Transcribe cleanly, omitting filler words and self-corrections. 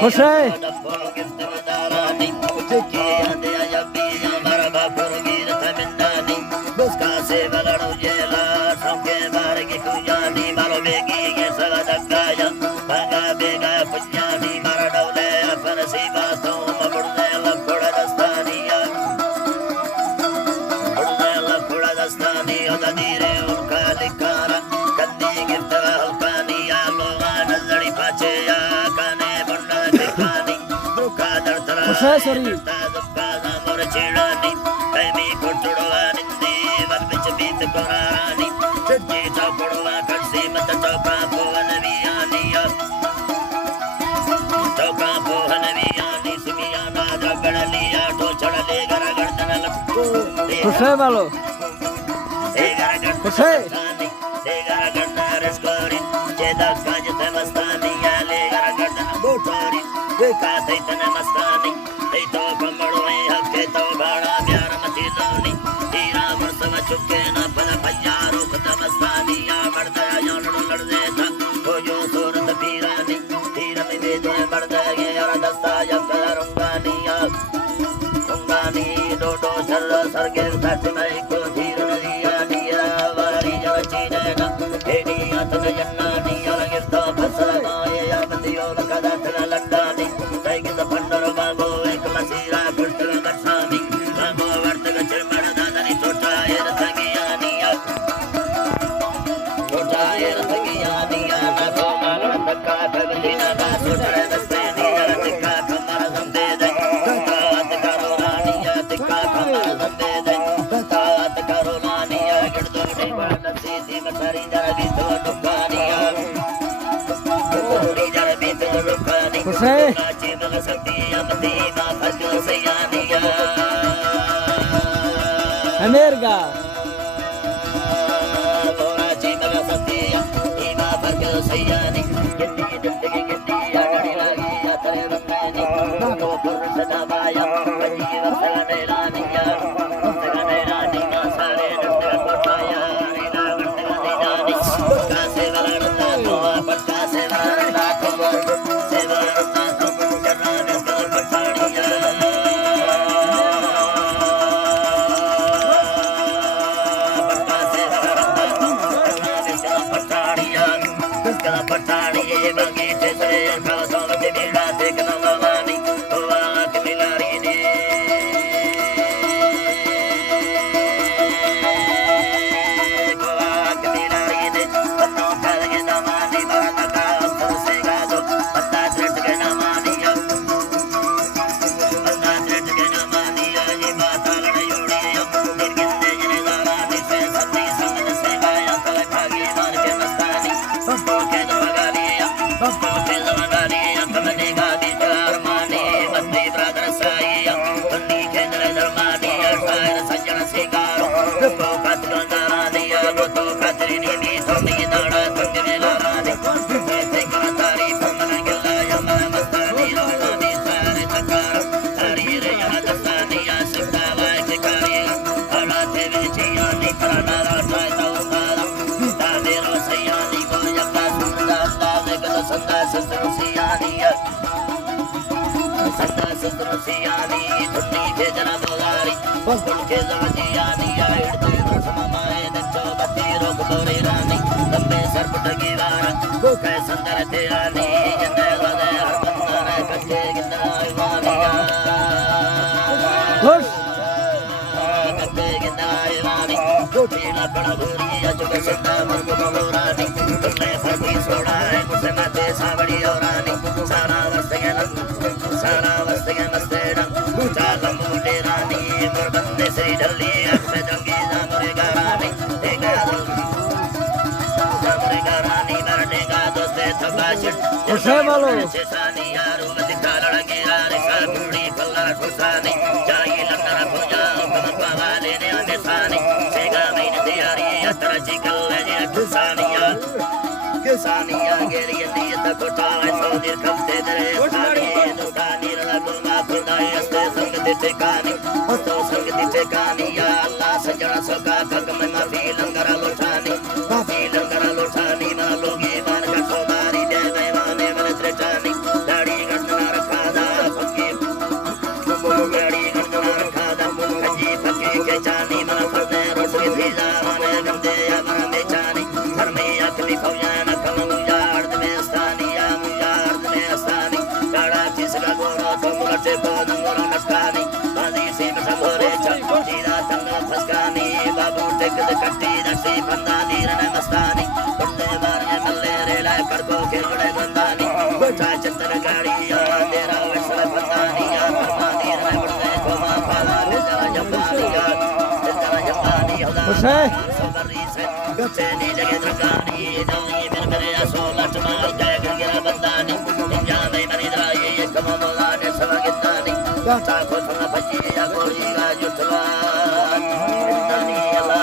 खुश है sorry. खुश है वालो खुश है America Allah सजन सोका कक में माफी लंगरा लोठानी मन लोगी मान का सोबारी दे दे माने मन त्रेचानी दाढ़ी गंदना रखा दा फकी गाड़ी गंदना रखा दा खजी फकी के चानी मन फने रोटी भेजा माने गंदे या मन बेचानी घर में अकली फौजा न कम मुजार्द में स्थानी या मुजार्द में स्थानी गाड़ा किसका गोरा तो मुलटे बादंगोरा नस्कानी बाजी से मठोरे चीरा तंग फसकानी बाबू टेक दे कट्टी दसी बंदा नीरन मस्तानी बंदे मारे मल्ले रेला करको के बड़े गंदानी बैठा चंदन गाड़ी या तेरा वसल बंदानी या फरमानी रे बड़े को मा पाला तेरा जबानी या तेरा जबानी होला सबरी से गचे नी जगे दगानी नली मेरे असो लट मार के गंगा बंदानी इंजा में मनी दराई ये कम मोला ने सवागतानी गाता को थना भजी या गोरी का जुटवा इंदानी अल्लाह